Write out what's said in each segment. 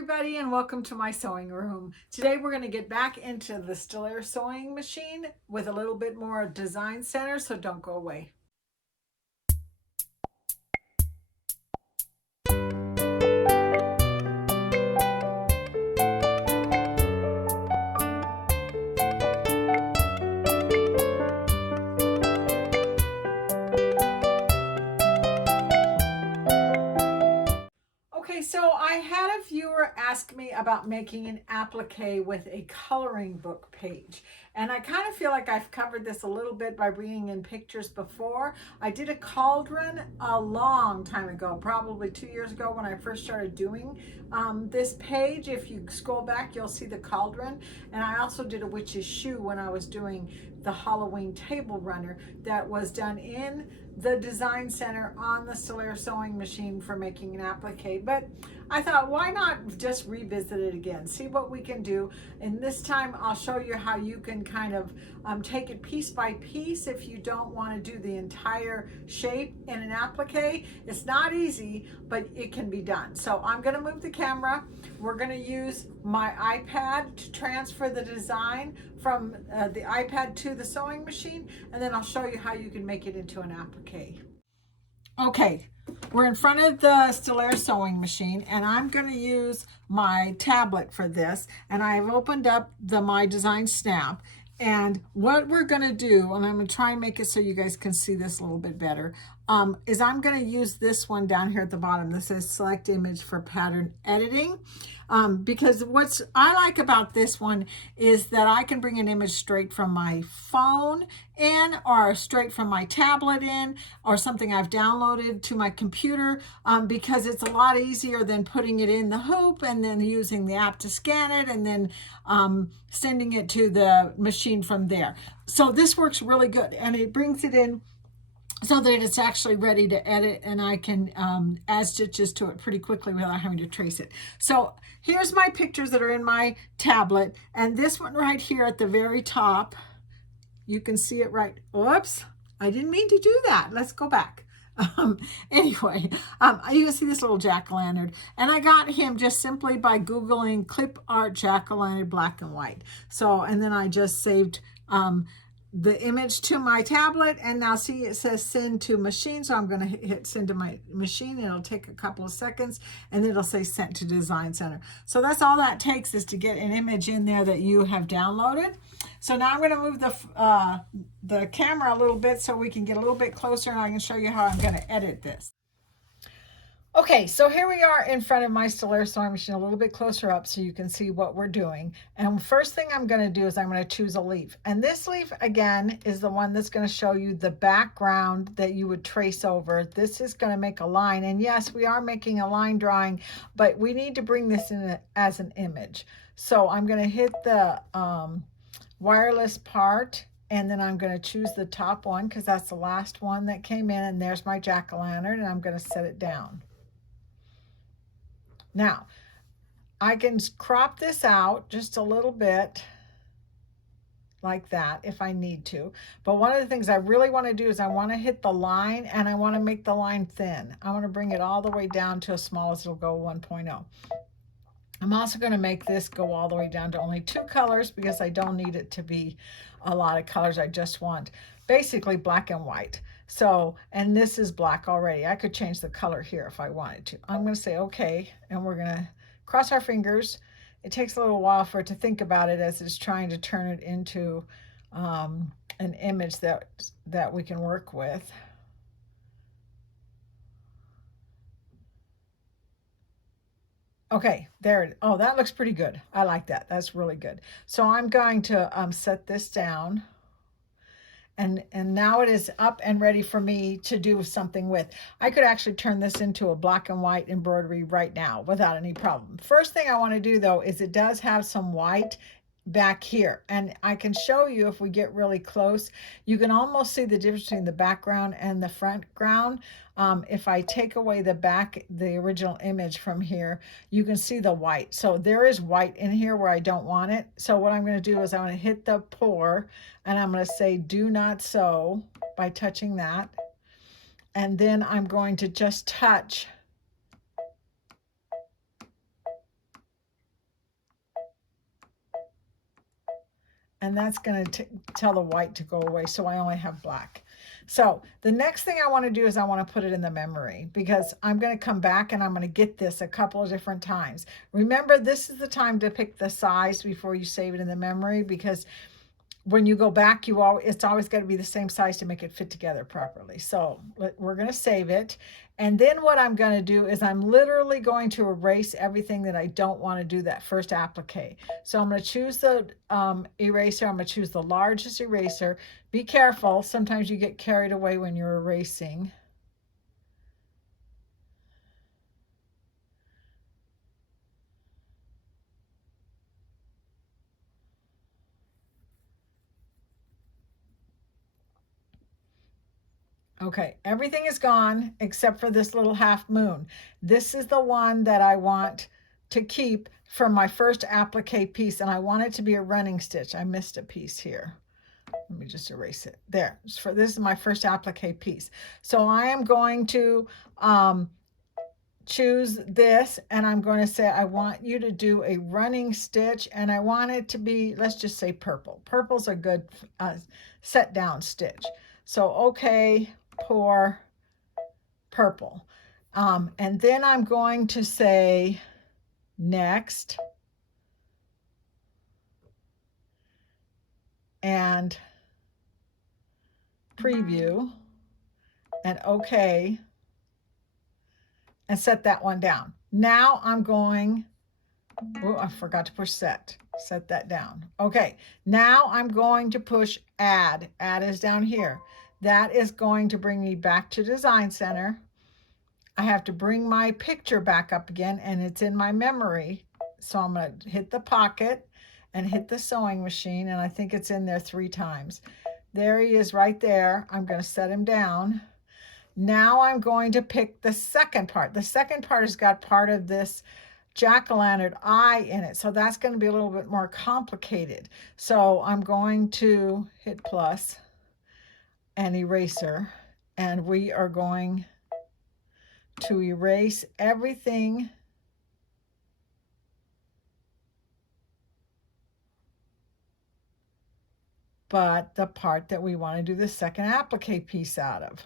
everybody, and welcome to my sewing room. Today we're going to get back into the Still sewing machine with a little bit more design center, so don't go away. Okay, so I had a viewer ask me about making an applique with a coloring book page. And I kind of feel like I've covered this a little bit by bringing in pictures before. I did a cauldron a long time ago, probably 2 years ago when I first started doing this page. If you scroll back, you'll see the cauldron. And I also did a witch's shoe when I was doing the Halloween table runner that was done in the design center on the Still sewing machine for making an applique. But I thought, why not just revisit it again, see what we can do. And this time I'll show you how you can kind of take it piece by piece if you don't want to do the entire shape in an applique. It's not easy, but it can be done. So I'm going to move the camera. We're going to use my iPad to transfer the design from the iPad to the sewing machine, and then I'll show you how you can make it into an applique. Okay, we're in front of the Still sewing machine, and I'm going to use my tablet for this, and I've opened up the My Design Snap. And what we're going to do, and I'm going to try and make it so you guys can see this a little bit better, is I'm going to use this one down here at the bottom that says select image for pattern editing. Because what I like about this one is that I can bring an image straight from my phone in, or straight from my tablet in, or something I've downloaded to my computer, because it's a lot easier than putting it in the hoop and then using the app to scan it and then sending it to the machine from there. So this works really good, and it brings it in so that it's actually ready to edit, and I can add stitches to it pretty quickly without having to trace it. So here's my pictures that are in my tablet, and this one right here at the very top, you can see it right. Oops, I didn't mean to do that. Let's go back. Anyway, you can see this little jack-o'-lantern, and I got him just simply by Googling clip art jack-o'-lantern black and white. So, and then I just saved the image to my tablet, and now see it says send to machine, so I'm going to hit send to my machine. It'll take a couple of seconds, and it'll say sent to design center. So that's all that takes, is to get an image in there that you have downloaded. So now I'm going to move the camera a little bit so we can get a little bit closer, and I can show you how I'm going to edit this. Okay, so here we are in front of my Still sewing machine, a little bit closer up so you can see what we're doing. And first thing I'm going to do is I'm going to choose a leaf. And this leaf, again, is the one that's going to show you the background that you would trace over. This is going to make a line. And yes, we are making a line drawing, but we need to bring this in as an image. So I'm going to hit the wireless part, and then I'm going to choose the top one because that's the last one that came in. And there's my jack-o'-lantern, and I'm going to set it down. Now, I can crop this out just a little bit like that if I need to. But one of the things I really want to do is I want to hit the line, and I want to make the line thin. I want to bring it all the way down to as small as it'll go, 1.0. I'm also going to make this go all the way down to only 2 colors because I don't need it to be a lot of colors. I just want basically black and white. So, and this is black already. I could change the color here if I wanted to. I'm going to say okay, and we're going to cross our fingers. It takes a little while for it to think about it as it's trying to turn it into an image that we can work with. Okay, there. Oh, that looks pretty good. I like that. That's really good. So I'm going to set this down. And now it is up and ready for me to do something with. I could actually turn this into a black and white embroidery right now without any problem. First thing I want to do, though, is it does have some white back here, and I can show you if we get really close. You can almost see the difference between the background and the front ground. If I take away the original image from here, you can see the white. So there is white in here where I don't want it. So what I'm going to do is I'm going to hit the pour, and I'm going to say do not sew by touching that. And then I'm going to just touch and that's going to tell the white to go away, so I only have black. So the next thing I want to do is I want to put it in the memory, because I'm going to come back and I'm going to get this a couple of different times. Remember, this is the time to pick the size before you save it in the memory, because when you go back, it's always got to be the same size to make it fit together properly. So we're going to save it. And then what I'm going to do is I'm literally going to erase everything that I don't want to do that first applique. So I'm going to choose the eraser. I'm going to choose the largest eraser. Be careful. Sometimes you get carried away when you're erasing. Okay, everything is gone except for this little half moon. This is the one that I want to keep for my first applique piece, and I want it to be a running stitch. I missed a piece here. Let me just erase it. There. This is my first applique piece. So I am going to choose this, and I'm going to say I want you to do a running stitch, and I want it to be, let's just say purple. Purple's a good set down stitch. So okay, pour purple. And then I'm going to say next and preview and okay, and set that one down. Now I'm going, oh, I forgot to push set that down. Okay, now I'm going to push add. Add is down here. That is going to bring me back to Design Center. I have to bring my picture back up again, and it's in my memory. So I'm going to hit the pocket and hit the sewing machine, and I think it's in there 3 times. There he is right there. I'm going to set him down. Now I'm going to pick the second part. The second part has got part of this jack-o'-lantern eye in it, so that's going to be a little bit more complicated. So I'm going to hit plus and eraser, and we are going to erase everything but the part that we want to do the second applique piece out of.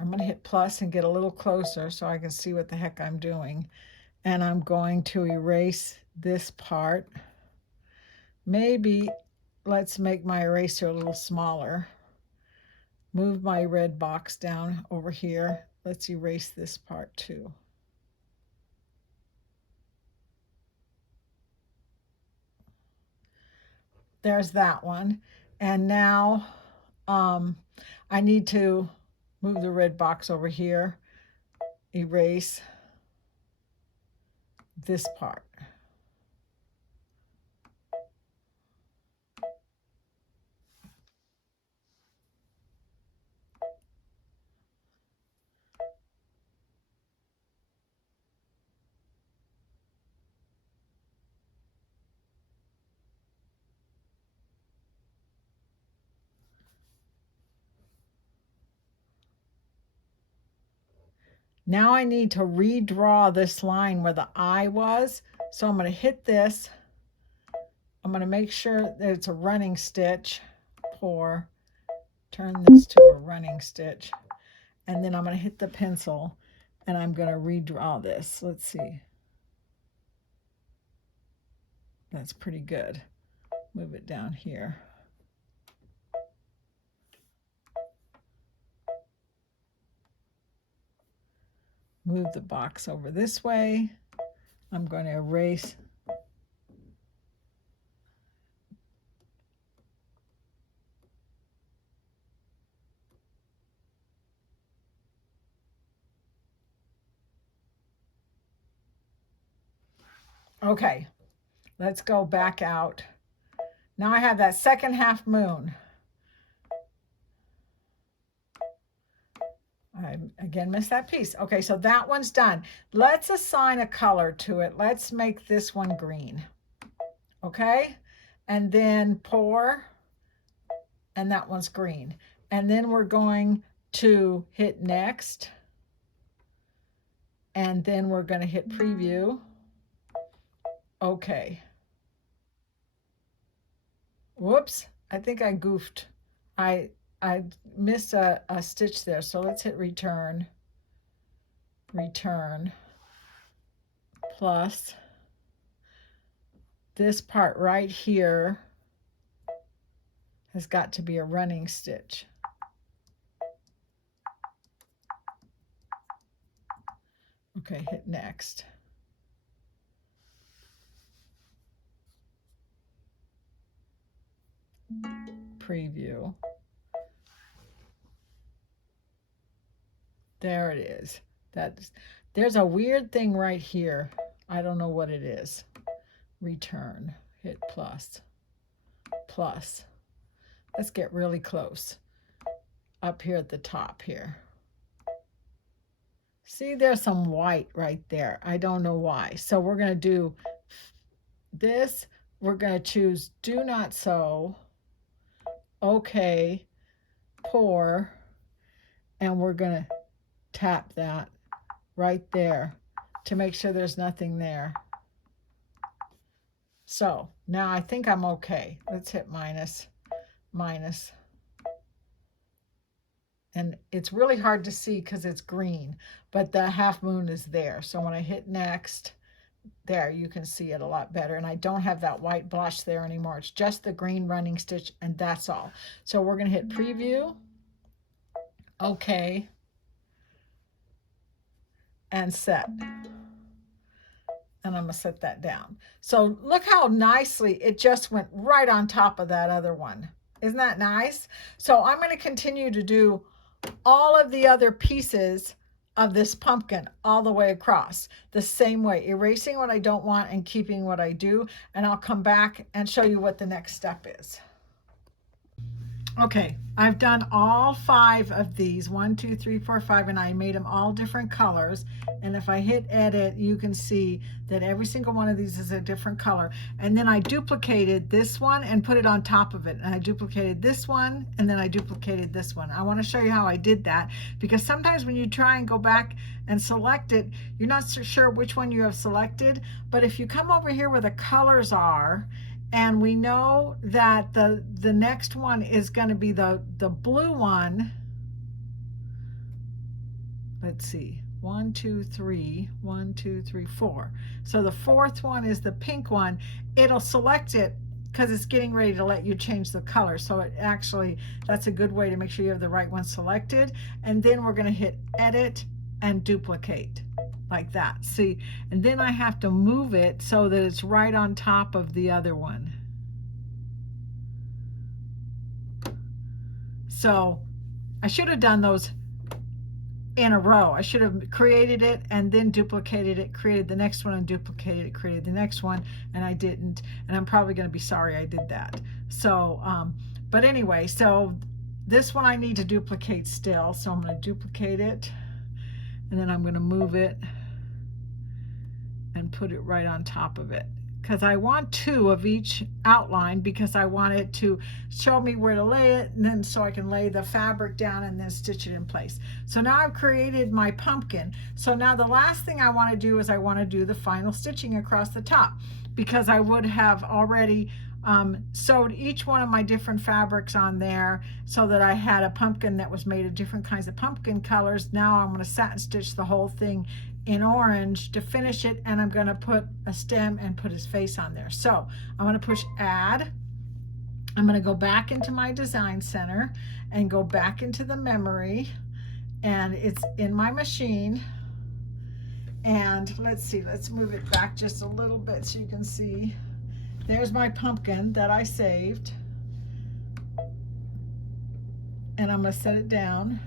I'm going to hit plus and get a little closer so I can see what the heck I'm doing. And I'm going to erase this part. Maybe let's make my eraser a little smaller. Move my red box down over here. Let's erase this part too. There's that one. And now I need to move the red box over here, erase this part. Now I need to redraw this line where the eye was. So I'm going to hit this. I'm going to make sure that it's a running stitch. Pour, turn this to a running stitch. And then I'm going to hit the pencil and I'm going to redraw this. Let's see. That's pretty good. Move it down here. Move the box over this way. I'm going to erase. Okay, let's go back out. Now I have that second half moon. I again missed that piece. Okay, so that one's done. Let's assign a color to it. Let's make this one green. Okay, and then pour, and that one's green. And then we're going to hit next and then we're going to hit preview. Okay. Whoops, I think I goofed. I missed a stitch there, so let's hit return. Return plus this part right here has got to be a running stitch. Okay, hit next. Preview. There it is. There's a weird thing right here. I don't know what it is. Return. Hit plus. Plus. Let's get really close. Up here at the top here. See, there's some white right there. I don't know why. So we're going to do this. We're going to choose do not sew. Okay. Pour. And we're going to tap that right there to make sure there's nothing there. So now I think I'm okay. Let's hit minus, minus. And it's really hard to see because it's green, but the half moon is there. So when I hit next, there you can see it a lot better. And I don't have that white blush there anymore. It's just the green running stitch, and that's all. So we're going to hit preview. Okay. And set. And I'm going to set that down. So look how nicely it just went right on top of that other one. Isn't that nice? So I'm going to continue to do all of the other pieces of this pumpkin all the way across the same way, erasing what I don't want and keeping what I do. And I'll come back and show you what the next step is. Okay, I've done all 5 of these, 1, 2, 3, 4, 5, and I made them all different colors. And if I hit edit, you can see that every single one of these is a different color. And then I duplicated this one and put it on top of it. And I duplicated this one, and then I duplicated this one. I want to show you how I did that, because sometimes when you try and go back and select it, you're not so sure which one you have selected. But if you come over here where the colors are, and we know that the next one is going to be the blue one. Let's see, 1, 2, 3, 1, 2, 3, 4. So the 4th one is the pink one. It'll select it because it's getting ready to let you change the color. So it actually, that's a good way to make sure you have the right one selected. And then we're going to hit edit and duplicate. Like that, see, and then I have to move it so that it's right on top of the other one. So I should have done those in a row. I should have created it and then duplicated it, created the next one and duplicated it, created the next one, and I didn't, and I'm probably going to be sorry I did that. So but anyway, so this one I need to duplicate still, so I'm going to duplicate it, and then I'm going to move it and put it right on top of it, because I want 2 of each outline, because I want it to show me where to lay it, and then so I can lay the fabric down and then stitch it in place. So now I've created my pumpkin. So now the last thing I want to do is I want to do the final stitching across the top, because I would have already sewed each one of my different fabrics on there so that I had a pumpkin that was made of different kinds of pumpkin colors. Now I'm going to satin stitch the whole thing in orange to finish it, and I'm going to put a stem and put his face on there. So I'm going to push add. I'm going to go back into my design center and go back into the memory, and it's in my machine. And let's see, let's move it back just a little bit so you can see. There's my pumpkin that I saved, and I'm going to set it down,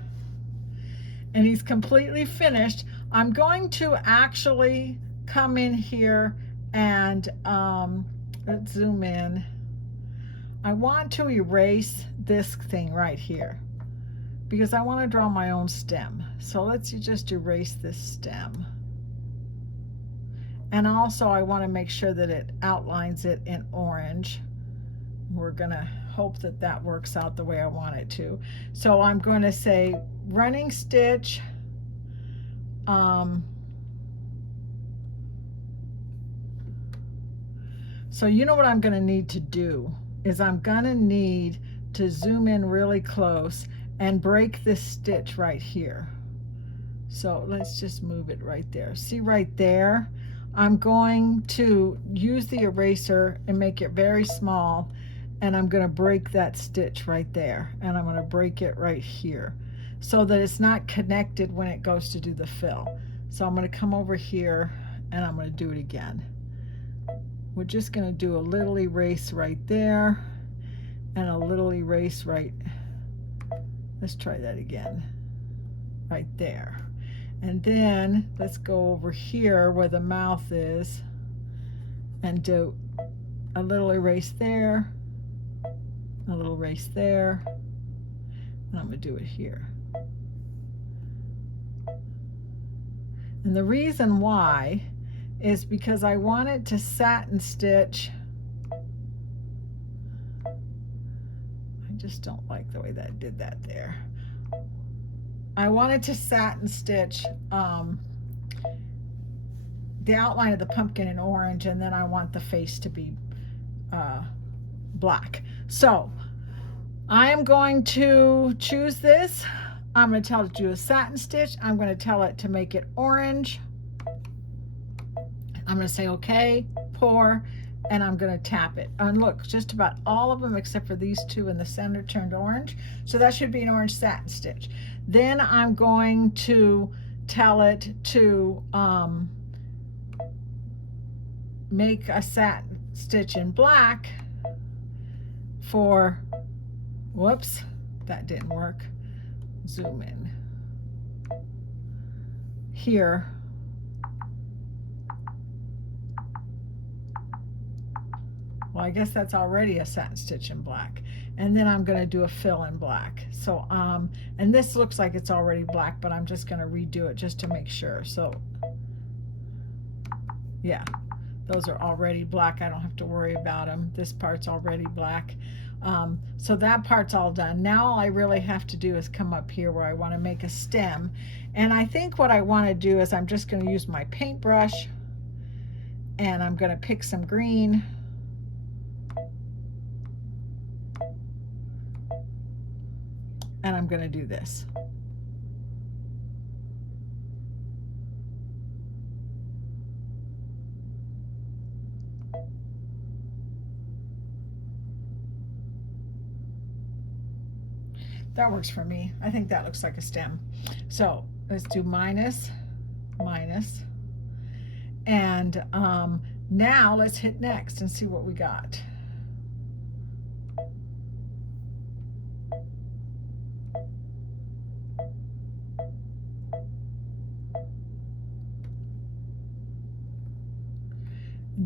and he's completely finished. I'm going to actually come in here and let's zoom in. I want to erase this thing right here because I want to draw my own stem. So let's just erase this stem. And also I want to make sure that it outlines it in orange. We're going to hope that that works out the way I want it to. So I'm going to say running stitch, So you know what I'm going to need to do is I'm going to need to zoom in really close and break this stitch right here. So let's just move it right there. See right there? I'm going to use the eraser and make it very small, and I'm going to break that stitch right there, and I'm going to break it right here so that it's not connected when it goes to do the fill. So I'm going to come over here and I'm going to do it again. We're just going to do a little erase right there and a little erase right. Let's try that again. Right there. And then let's go over here where the mouth is and do a little erase there, a little erase there, and I'm going to do it here. And the reason why is because I wanted to satin stitch. I just don't like the way that did that there. I wanted to satin stitch the outline of the pumpkin in orange, and then I want the face to be black. So I am going to choose this. I'm going to tell it to do a satin stitch. I'm going to tell it to make it orange. I'm going to say okay, pour, and I'm going to tap it. And look, just about all of them except for these two in the center turned orange. So that should be an orange satin stitch. Then I'm going to tell it to make a satin stitch in black for, whoops, that didn't work. Zoom in. Here. Well, I guess that's already a satin stitch in black. And then I'm going to do a fill in black. So, and this looks like it's already black, but I'm just going to redo it just to make sure. So, yeah, those are already black. I don't have to worry about them. This part's already black. So that part's all done. Now all I really have to do is come up here where I want to make a stem. And I think what I want to do is I'm just going to use my paintbrush, and I'm going to pick some green. And I'm going to do this. That works for me. I think that looks like a stem. So let's do minus, minus. And now let's hit next and see what we got.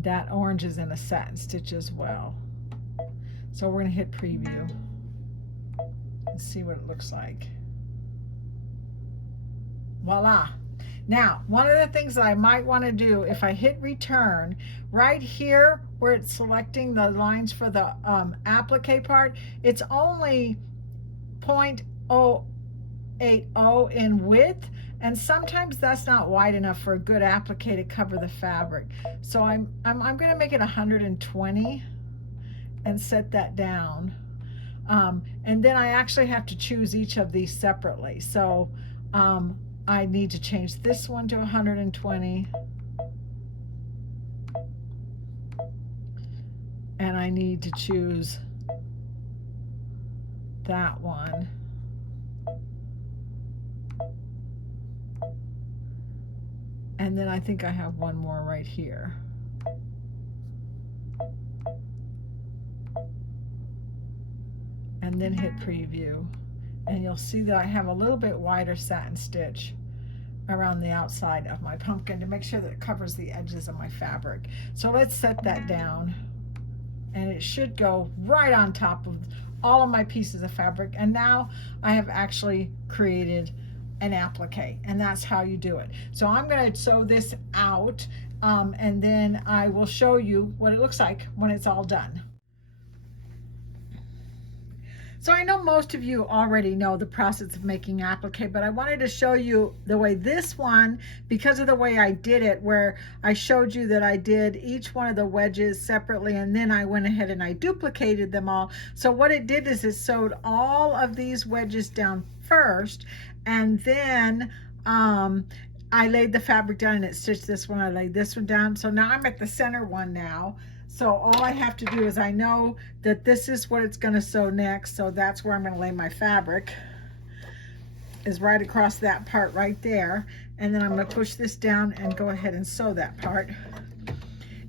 That orange is in a satin stitch as well. So we're going to hit preview and see what it looks like. Voila. Now, one of the things that I might want to do, if I hit return, right here where it's selecting the lines for the applique part, it's only 0.080 in width, and sometimes that's not wide enough for a good applique to cover the fabric. So I'm going to make it 120 and set that down. And then I actually have to choose each of these separately. So I need to change this one to 120. And I need to choose that one. And then I think I have one more right here. And then hit preview. And you'll see that I have a little bit wider satin stitch around the outside of my pumpkin to make sure that it covers the edges of my fabric. So let's set that down. And it should go right on top of all of my pieces of fabric. And now I have actually created an applique, and that's how you do it. So I'm going to sew this out, and then I will show you what it looks like when it's all done. So I know most of you already know the process of making applique, but I wanted to show you the way this one, because of the way I did it, where I showed you that I did each one of the wedges separately, and then I went ahead and I duplicated them all. So what it did is it sewed all of these wedges down first, and then I laid the fabric down and it stitched this one. I laid this one down. So now I'm at the center one now. So all I have to do is, I know that this is what it's going to sew next, so that's where I'm going to lay my fabric, is right across that part right there. And then I'm going to push this down and go ahead and sew that part.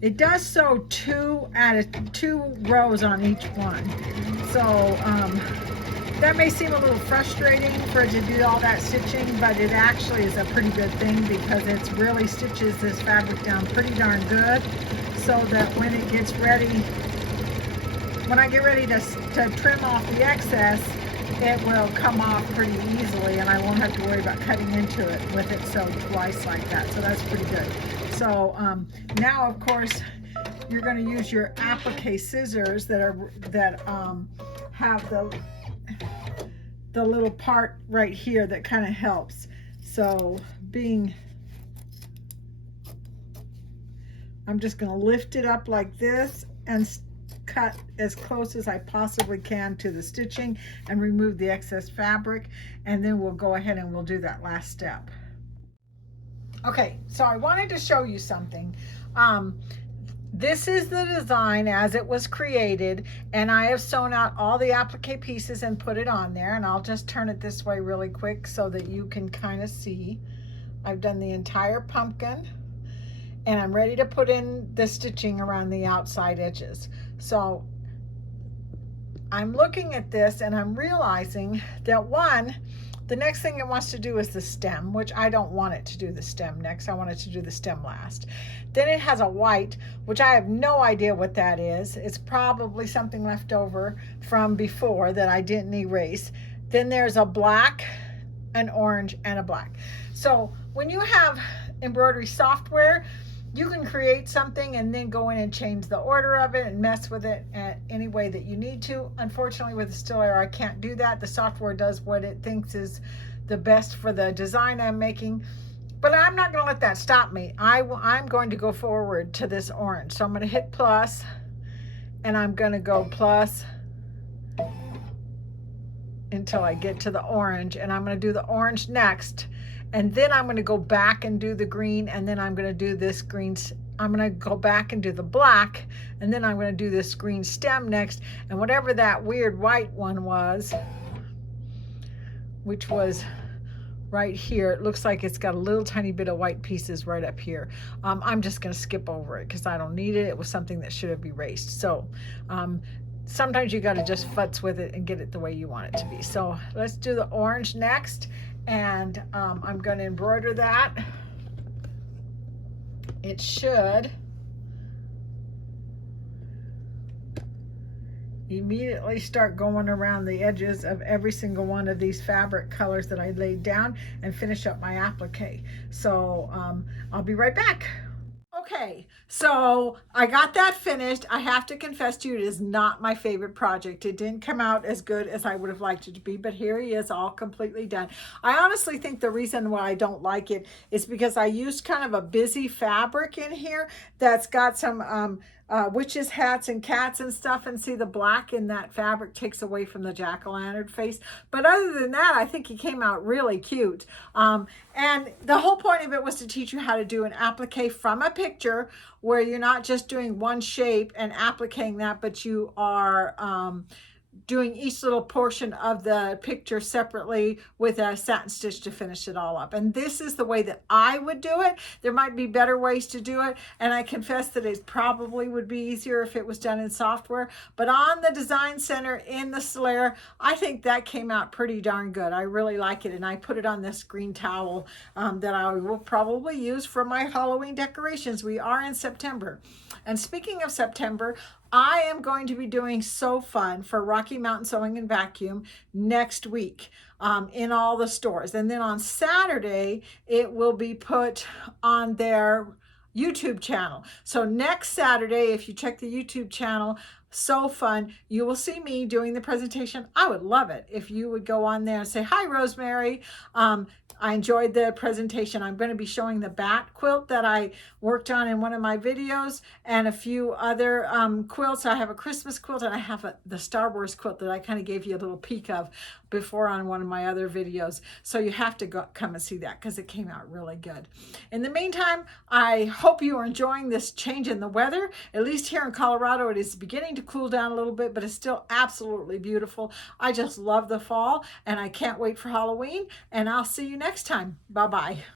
It does sew two rows on each one. So that may seem a little frustrating for it to do all that stitching, but it actually is a pretty good thing, because it really stitches this fabric down pretty darn good, so that when it gets ready, when I get ready to trim off the excess, it will come off pretty easily, and I won't have to worry about cutting into it with it sewed twice like that. So that's pretty good. So now, of course, you're going to use your applique scissors that have the little part right here that kind of helps. So I'm just going to lift it up like this and cut as close as I possibly can to the stitching and remove the excess fabric, and then we'll go ahead and we'll do that last step. Okay, so I wanted to show you something. This is the design as it was created, and I have sewn out all the applique pieces and put it on there, and I'll just turn it this way really quick so that you can kind of see. I've done the entire pumpkin, and I'm ready to put in the stitching around the outside edges. So I'm looking at this and I'm realizing that the next thing it wants to do is the stem, which I don't want it to do the stem next. I want it to do the stem last. Then it has a white, which I have no idea what that is. It's probably something left over from before that I didn't erase. Then there's a black, an orange, and a black. So when you have embroidery software, you can create something and then go in and change the order of it and mess with it any way that you need to. Unfortunately, with the still air, I can't do that. The software does what it thinks is the best for the design I'm making. But I'm not going to let that stop me. I'm going to go forward to this orange. So I'm going to hit plus, and I'm going to go plus until I get to the orange. And I'm going to do the orange next. And then I'm going to go back and do the green, and then I'm going to do this green. I'm going to go back and do the black, and then I'm going to do this green stem next. And whatever that weird white one was, which was right here, it looks like it's got a little tiny bit of white pieces right up here. I'm just going to skip over it because I don't need it. It was something that should have erased. So sometimes you got to just futz with it and get it the way you want it to be. So let's do the orange next. And I'm going to embroider that. It should immediately start going around the edges of every single one of these fabric colors that I laid down and finish up my applique. So I'll be right back. Okay, so I got that finished. I have to confess to you, it is not my favorite project. It didn't come out as good as I would have liked it to be, but here he is, all completely done. I honestly think the reason why I don't like it is because I used kind of a busy fabric in here that's got some witches hats and cats and stuff, and see the black in that fabric takes away from the jack-o'-lantern face. But other than that, I think he came out really cute. And the whole point of it was to teach you how to do an applique from a picture, where you're not just doing one shape and appliquing that, but you are doing each little portion of the picture separately with a satin stitch to finish it all up. And this is the way that I would do it. There might be better ways to do it, and I confess that it probably would be easier if it was done in software. But on the Design Center in the Slayer, I think that came out pretty darn good. I really like it, and I put it on this green towel that I will probably use for my Halloween decorations. We are in September. And speaking of September, I am going to be doing Sew Fun for Rocky Mountain Sewing and Vacuum next week in all the stores. And then on Saturday, it will be put on their YouTube channel. So next Saturday, if you check the YouTube channel, So fun. You will see me doing the presentation. I would love it if you would go on there and say, hi, Rosemary. I enjoyed the presentation. I'm going to be showing the bat quilt that I worked on in one of my videos and a few other quilts. I have a Christmas quilt and I have the Star Wars quilt that I kind of gave you a little peek of before on one of my other videos. So you have to come and see that because it came out really good. In the meantime, I hope you are enjoying this change in the weather. At least here in Colorado, it is beginning to cool down a little bit, but it's still absolutely beautiful. I just love the fall and I can't wait for Halloween, and I'll see you next time. Bye-bye.